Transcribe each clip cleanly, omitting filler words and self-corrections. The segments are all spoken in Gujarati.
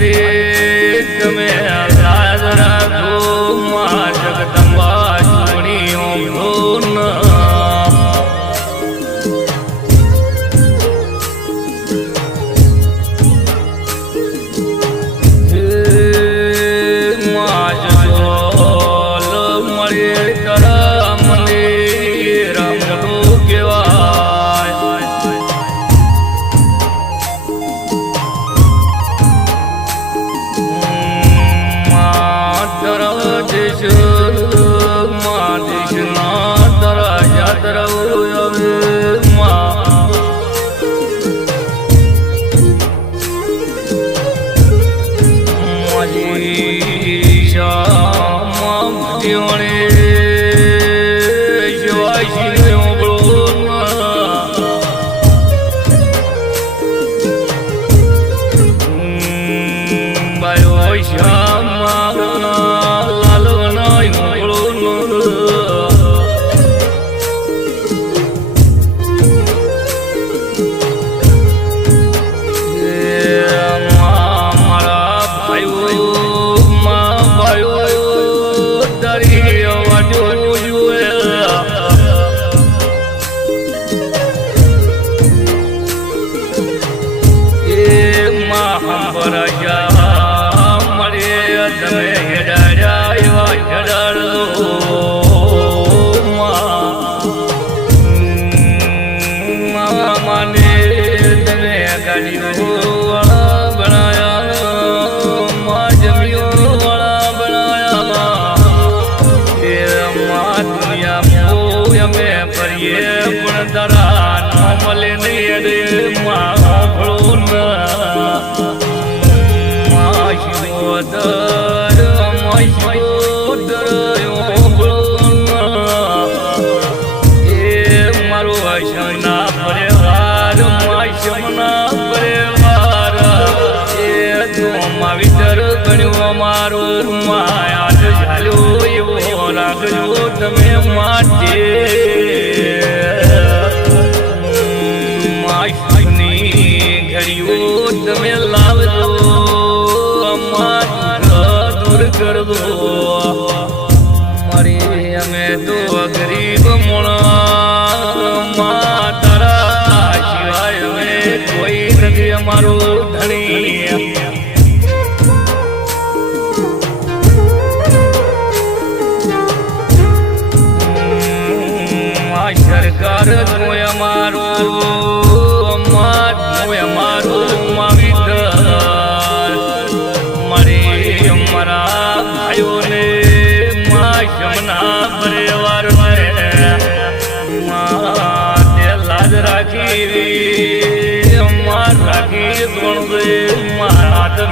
મારી તમે લાજ રાખો માં જગદંબા જોણીઓ ભૂન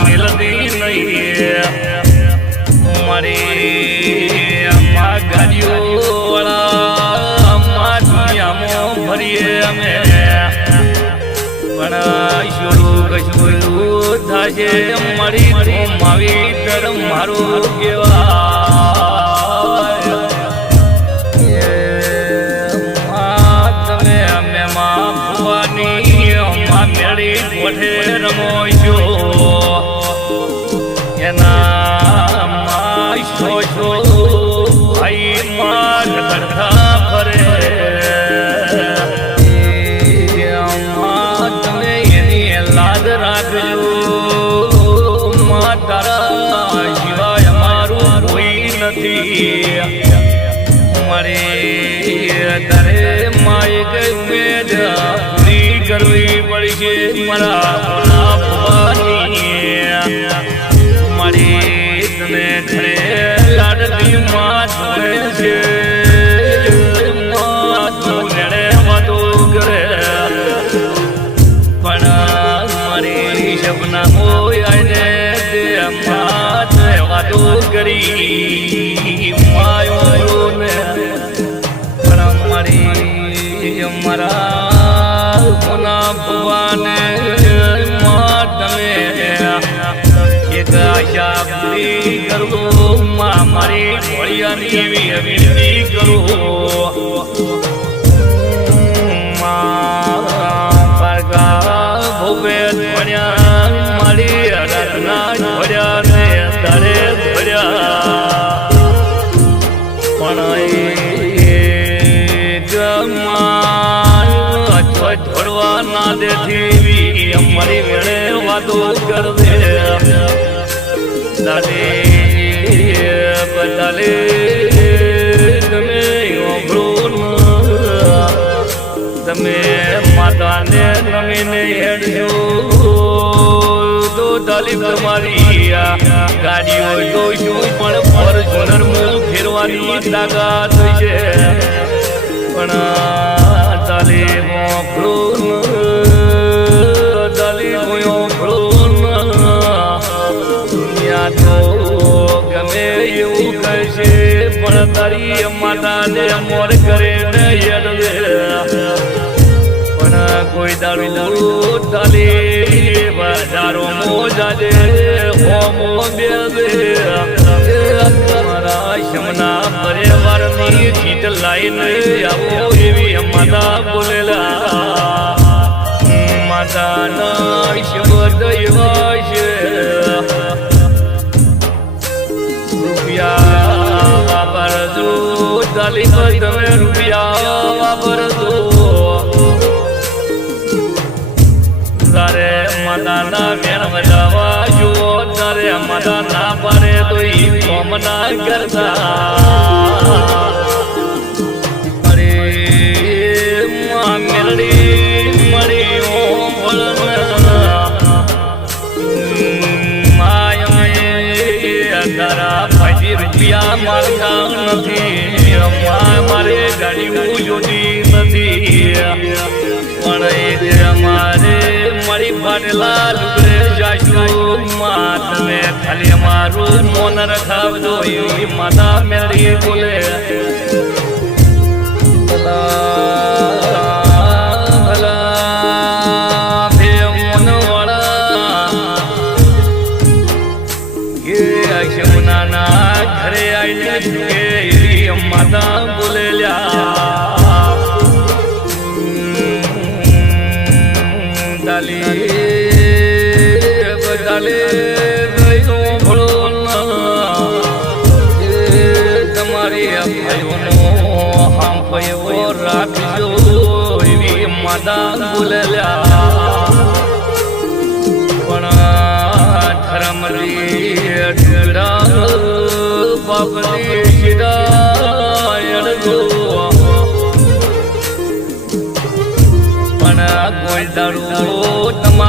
मिलती नहीं मारी अम्मा गाड़ियों वाला अम्मा दुनिया में भरिए हमें बना शुरू कशुरू था जे मारी तो मावी तर मारो केवा रमोशो शो भाई मार करता फरे तमे लाद राखो तारा सिवाय मारू कोई नहीं मरे तारे माए उम्मीद पूरी करवी पड़ी है मरा मरा भगवान एक आशा पूरी करो मारी बढ़िया विनती करो भोगे मारी रत्ना એવી અમારી વેળે વાતો કરવે દાલે બદાલે તમે ઓભળો તમે માતાને નમીને હેડજો તો દાલી તમારી ગાડી હોય તો શું પણ ફોર્ચ્યુનર મું ફેરવાની તાકાત છે પણ દાલી ઓભળો દાલી ઓભળો દુનિયા તો ગમે એવું કહેશે પણ તારી માતાને મોર કરે ને હેડવે પણ કોઈ દાડો તાલી બજારો મોજાજે હોમો બેદે મારા શમના પરિવારની જીત લાઈને આવો એવી માતા બોલેલા માતાના શબ્દ એવા છે રૂપિયા વાપરજો તાલી પર તમે રૂપિયા વાપરજો તારે માતાના વેણ બજાવા જો તારે માતા ના પાડે તો ઈ કોમ ના કરતા અરે મેલડી મળી ઓ માયા તારા ફાજી રૂપિયા મારતા નથી મારે ગાડી જોતી નથી પણ એ અમારે મારી ફાટેલા લુગડે જાશું માં તમે ખાલી અમારું મોન રખાવજો એવી માતા મેળી બોલે ઘરે આવીને એવી માતા બોલેલ્યા દાલી બદાલે તમારી ભાઈઓનો હાંફયો રાખજો એવી માતા બોલેલ્યા પણ ધરમરી ઢગરા બાપરી શિરાયડજો પણ કોઈ દાડો તમારા